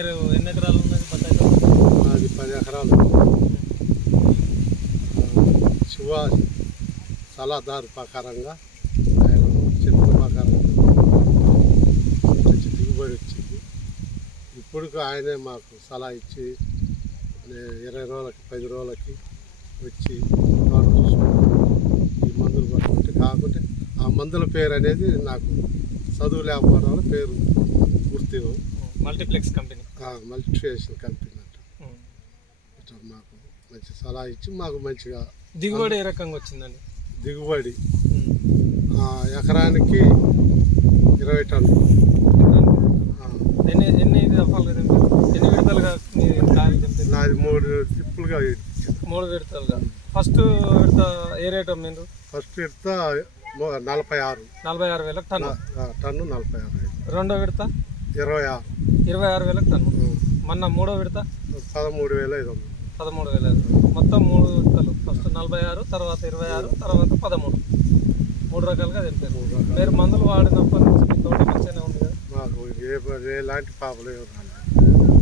మీరు ఎన్ని ఎకరాలు ఉన్నది బత్తాయి తోట? అది 10 ఎకరాలు. శివ సలహాదారు ప్రకారంగా ఆయన చెప్పిన ప్రకారంగా మంచి దిగుబడి వచ్చింది. ఇప్పుడు ఆయనే మాకు సలహా ఇచ్చి 20 రోజులకి 10 రోజులకి వచ్చి తోట చూసుకుంటాం. ఈ మందులు పట్టుకుంటే కాకుంటే ఆ మందుల పేరు అనేది నాకు చదువు లేకపోవడం వల్ల పేరు గుర్తు. మల్టీప్లెక్స్ కంపెనీ, మల్టిఫికేషన్ కంపెనీ అంట. ఇట్లా మాకు మంచి సలహా ఇచ్చి మాకు మంచిగా దిగుబడి ఏ రకంగా వచ్చిందండి? దిగుబడి ఎకరానికి 20 టన్నులు. ఎన్ని దఫాలుగా తెంపారు? ఎన్ని విడతలుగా కాయలు తెంపారు? నాది 3 ట్రిప్పులుగా. 3 విడతలుగా. ఫస్ట్ విడత ఏ రేట్ అమ్మిండ్రు? ఫస్ట్ విడత 46,000 టన్ను. టన్ను 46,000. రెండో విడత 26,000 టన్ను. మొన్న మూడో విడత 13,500. 13,500. మొత్తం 3 విడతలు. ఫస్ట్ 46, తర్వాత 26, తర్వాత 13. 3 రకాలుగా తెంపారు. మీరు మందులు వాడినప్పటి నుంచి మీ తోట మంచిగానే ఉంది కదా? మాకు ఎలాంటి పాపలు రాలేదు.